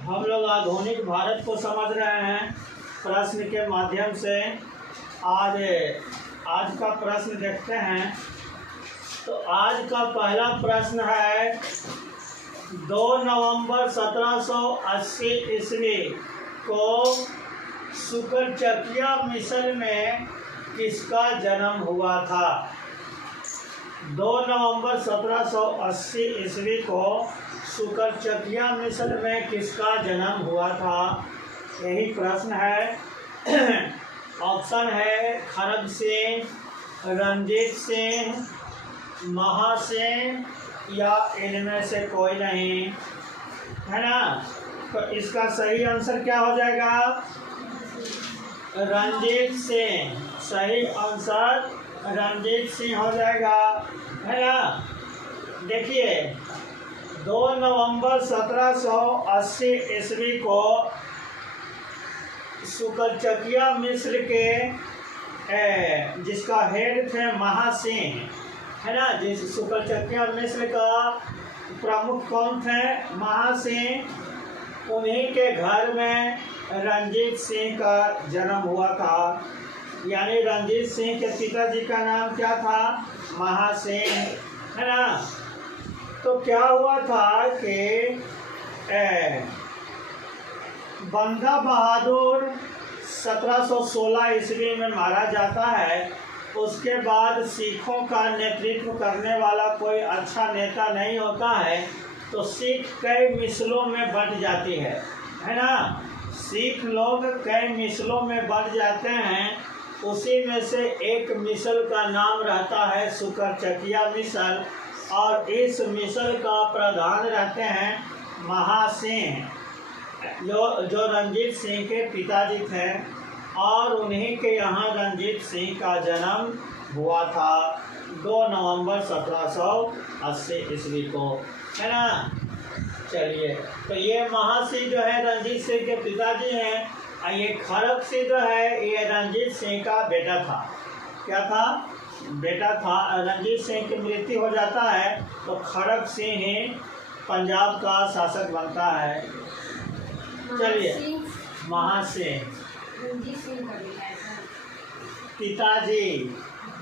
हम लोग आधुनिक भारत को समझ रहे हैं प्रश्न के माध्यम से। आज का प्रश्न देखते हैं। तो आज का पहला प्रश्न है 2 नवंबर 1780 ईस्वी को शुक्रचकिया मिस्र में किसका जन्म हुआ था? 2 नवंबर 1780 ईस्वी को शुक्रचकिया मिस्र में किसका जन्म हुआ था? यही प्रश्न है। ऑप्शन है खरग सिंह, रंजीत सिंह, महासेन या इनमें से कोई नहीं, है ना। तो इसका सही आंसर क्या हो जाएगा? रंजीत सिंह। सही आंसर रंजीत सिंह हो जाएगा, है ना। देखिए 2 नवंबर 1780 ईस्वी को शुक्रचकिया मिस्र के जिसका हेड थे महासेन, है ना। जिस शुक्रचकिया मिस्र का प्रमुख कौन थे? महासेन। उन्हीं के घर में रंजीत सिंह का जन्म हुआ था। यानी रंजीत सिंह के पिताजी का नाम क्या था? महासेन, है ना। तो क्या हुआ था कि बंदा बहादुर 1716 ईस्वी में मारा जाता है। उसके बाद सिखों का नेतृत्व करने वाला कोई अच्छा नेता नहीं होता है, तो सिख कई मिसलों में बंट जाती है ना। सिख लोग कई मिसलों में बंट जाते हैं। उसी में से एक मिसल का नाम रहता है शुक्रचकिया मिसल, और इस मिसल का प्रधान रहते हैं महासेन, जो रंजीत सिंह के पिताजी थे। और उन्हीं के यहाँ रंजीत सिंह का जन्म हुआ था 2 नवंबर 1780 ईस्वी को, है ना। चलिए, तो ये महासिंह जो है रंजीत सिंह के पिताजी हैं, और ये खरग सिंह जो है ये रंजीत सिंह का बेटा था। क्या था? बेटा था। रंजीत सिंह की मृत्यु हो जाता है तो खरग सिंह ही पंजाब का शासक बनता है। चलिए, महासिंह पिताजी,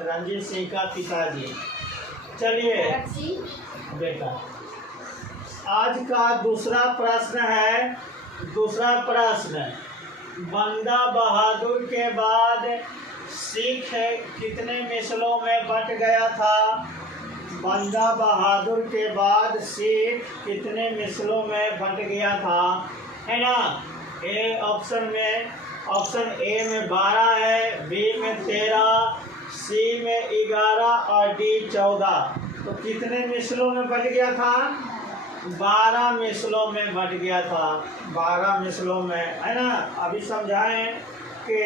रंजीत सिंह का पिताजी। चलिए बेटा, आज का दूसरा प्रश्न है। दूसरा प्रश्न, बंदा बहादुर के बाद सिख कितने मिसलों में बंट गया था? बंदा बहादुर के बाद सिख कितने मिसलों में बंट गया था, है ना। ऑप्शन ए में 12 है, बी में 13, सी में 11 और डी 14। तो कितने मिसलों में बंट गया था? 12 मिसलों में बंट गया था। 12 मिसलों में, है ना। अभी समझाएं कि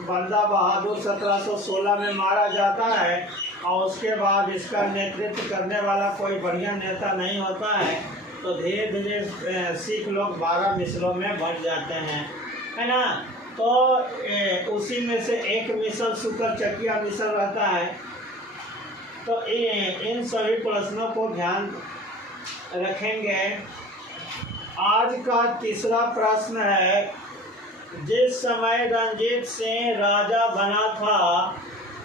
बंदा बहादुर 1716 में मारा जाता है, और उसके बाद इसका नेतृत्व करने वाला कोई बढ़िया नेता नहीं होता है, तो धीरे धीरे सिख लोग 12 मिसलों में बंट जाते हैं, है ना। तो उसी में से एक मिसल शुक्रचकिया मिसल रहता है। तो इन सभी प्रश्नों को ध्यान रखेंगे। आज का तीसरा प्रश्न है, जिस समय रंजीत सिंह राजा बना था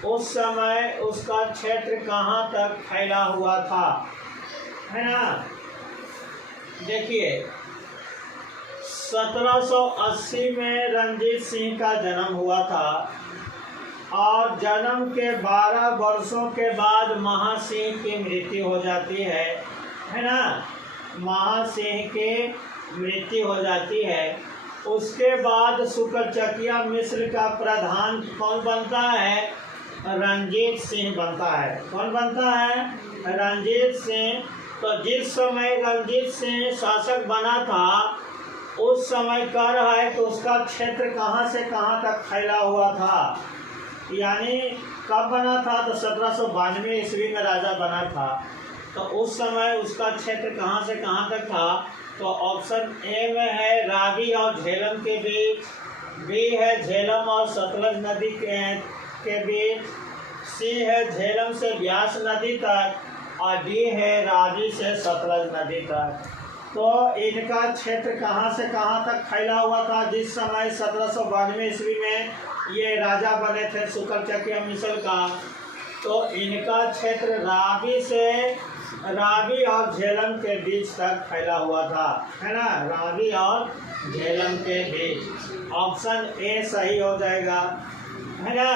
उस समय उसका क्षेत्र कहाँ तक फैला हुआ था, है ना। देखिए 1780 में रंजीत सिंह का जन्म हुआ था, और जन्म के 12 वर्षों के बाद महासिंह की मृत्यु हो जाती है ना। महासिंह की मृत्यु हो जाती है। उसके बाद शुक्रचकिया मिस्र का प्रधान कौन बनता है? रंजीत सिंह बनता है। कौन बनता है? रंजीत सिंह। तो जिस समय रंजीत सिंह शासक बना था उस समय कह रहा है कि उसका क्षेत्र कहाँ से कहाँ तक फैला हुआ था। यानी कब बना था? तो 1792 ईस्वी में राजा बना था। तो उस समय उसका क्षेत्र कहाँ से कहाँ तक था? तो ऑप्शन ए में है रावी और झेलम के बीच, बी है झेलम और सतलज नदी के बीच, सी है झेलम से ब्यास नदी तक, और डी है रावी से सतलज नदी तक। तो इनका क्षेत्र कहाँ से कहाँ तक फैला हुआ था? जिस समय 1792 ईस्वी में ये राजा बने थे शुक्रचक्रीय मिस्र का, तो इनका क्षेत्र रावी और झेलम के बीच तक फैला हुआ था, है ना, रावी और झेलम के बीच। ऑप्शन ए सही हो जाएगा, है ना।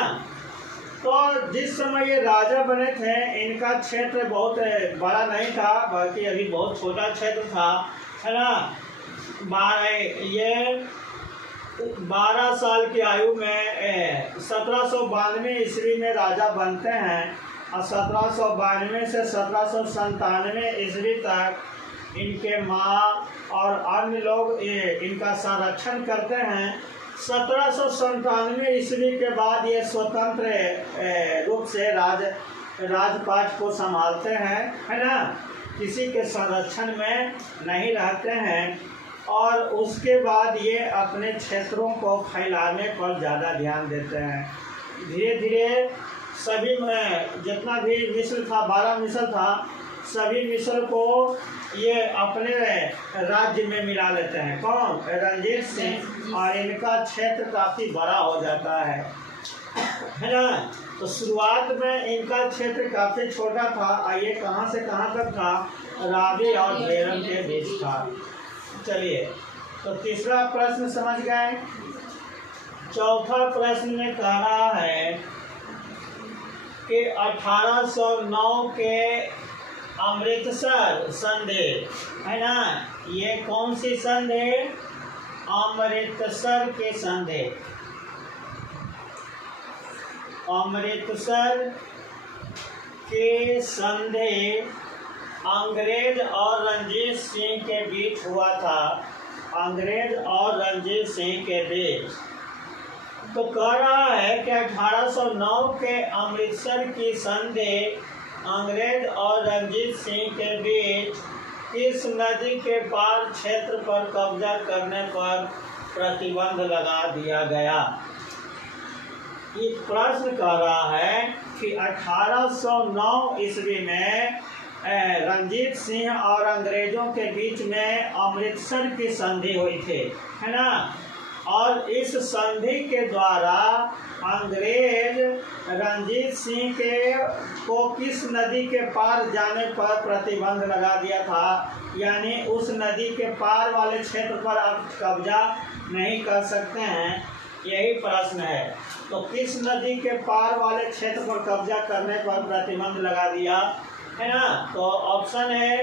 तो जिस समय ये राजा बने थे इनका क्षेत्र बहुत बड़ा नहीं था, बल्कि अभी बहुत छोटा क्षेत्र था, है ना। 12 साल की आयु में 1792 ईस्वी में राजा बनते हैं और 1792 से 1797 ईस्वी तक इनके माँ और अन्य लोग इनका संरक्षण करते हैं। 1797 ईस्वी के बाद ये स्वतंत्र रूप से राजपाट को संभालते हैं, है ना, किसी के संरक्षण में नहीं रहते हैं। और उसके बाद ये अपने क्षेत्रों को फैलाने पर ज़्यादा ध्यान देते हैं। धीरे धीरे सभी में जितना भी मिस्र था, 12 मिस्र था, सभी मिस्र को ये अपने राज्य में मिला लेते हैं। कौन? रणजीत सिंह। और इनका क्षेत्र काफ़ी बड़ा हो जाता है ना। तो शुरुआत में इनका क्षेत्र काफ़ी छोटा था। ये कहाँ से कहाँ तक था? रावी और झेलम के बीच था। चलिए, तो तीसरा प्रश्न समझ गए। चौथा प्रश्न में कह रहा है कि 1809 के अमृतसर संधि, है ना, ये कौन सी संधि? अमृतसर की संधि। अमृतसर की संधि अंग्रेज और रणजीत सिंह के बीच हुआ था। अंग्रेज और रणजीत सिंह के बीच। तो कह रहा है कि 1809 के अमृतसर की संधि अंग्रेज और रणजीत सिंह के बीच किस नदी के पार क्षेत्र पर कब्जा करने पर प्रतिबंध लगा दिया गया? ये प्रश्न कर रहा है कि 1809 ईस्वी में रणजीत सिंह और अंग्रेजों के बीच में अमृतसर की संधि हुई थी, है ना। और इस संधि के द्वारा अंग्रेज रणजीत सिंह को किस नदी के पार जाने पर प्रतिबंध लगा दिया था? यानी उस नदी के पार वाले क्षेत्र पर आप कब्जा नहीं कर सकते हैं, यही प्रश्न है। तो किस नदी के पार वाले क्षेत्र पर कब्जा करने पर प्रतिबंध लगा दिया, है ना। तो ऑप्शन है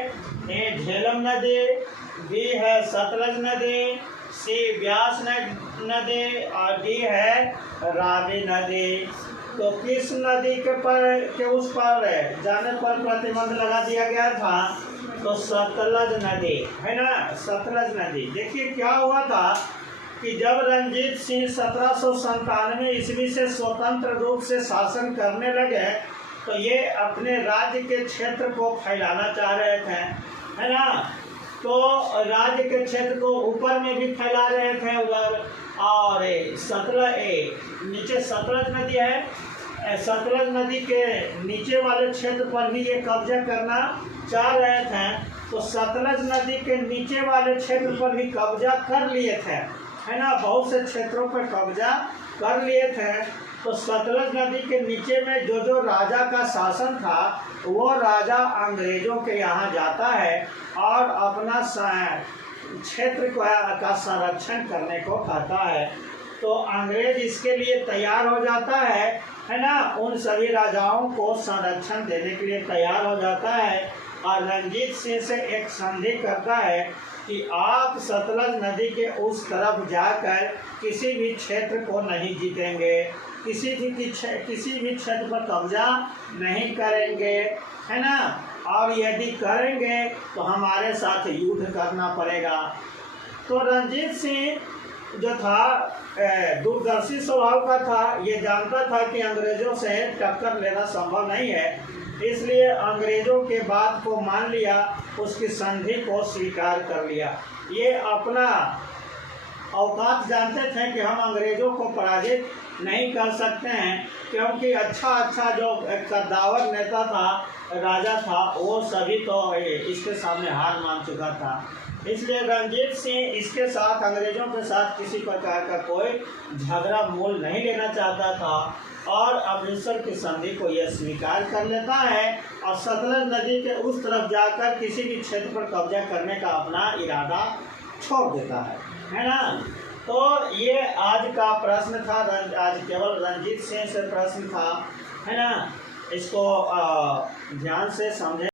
ए झेलम नदी, बी है सतलज नदी, सी व्यास नदी और डी है रावी नदी। तो किस नदी के उस पर जाने पर प्रतिबंध लगा दिया गया था? तो सतलज नदी, है ना, सतलज नदी। देखिए क्या हुआ था कि जब रणजीत सिंह 1797 ईस्वी से स्वतंत्र रूप से शासन करने लगे तो ये अपने राज्य के क्षेत्र को फैलाना चाह रहे थे, है ना। तो राज्य के क्षेत्र को ऊपर में भी फैला रहे थे उधर, और नीचे सतलज नदी है, सतलज नदी के नीचे वाले क्षेत्र पर भी ये कब्जा करना चाह रहे थे। तो सतलज नदी के नीचे वाले क्षेत्र पर भी कब्जा कर लिए थे, है ना, बहुत से क्षेत्रों पर कब्जा कर लिए थे। तो सतलज नदी के नीचे में जो राजा का शासन था वो राजा अंग्रेजों के यहाँ जाता है और अपना क्षेत्र का संरक्षण करने को कहता है। तो अंग्रेज इसके लिए तैयार हो जाता है ना, उन सभी राजाओं को संरक्षण देने के लिए तैयार हो जाता है और रणजीत सिंह से एक संधि करता है कि आप सतलज नदी के उस तरफ जाकर किसी भी क्षेत्र को नहीं जीतेंगे, किसी भी क्षेत्र पर कब्जा नहीं करेंगे, है ना, और यदि करेंगे तो हमारे साथ युद्ध करना पड़ेगा। तो रणजीत सिंह जो था दूरदर्शी स्वभाव का था, ये जानता था कि अंग्रेजों से टक्कर लेना संभव नहीं है, इसलिए अंग्रेजों के बात को मान लिया, उसकी संधि को स्वीकार कर लिया। ये अपना औकात जानते थे कि हम अंग्रेजों को पराजित नहीं कर सकते हैं, क्योंकि अच्छा जो एक कद्दावर नेता था, राजा था, वो सभी तो इसके सामने हार मान चुका था। इसलिए रणजीत सिंह इसके साथ, अंग्रेज़ों के साथ किसी प्रकार का कोई झगड़ा मोल नहीं लेना चाहता था और अमृतसर की संधि को यह स्वीकार कर लेता है और सतलज नदी के उस तरफ जाकर किसी भी क्षेत्र पर कब्जा करने का अपना इरादा छोड़ देता है ना। तो ये आज का प्रश्न था, आज केवल रणजीत सिंह से प्रश्न था, है ना। इसको ध्यान से समझें।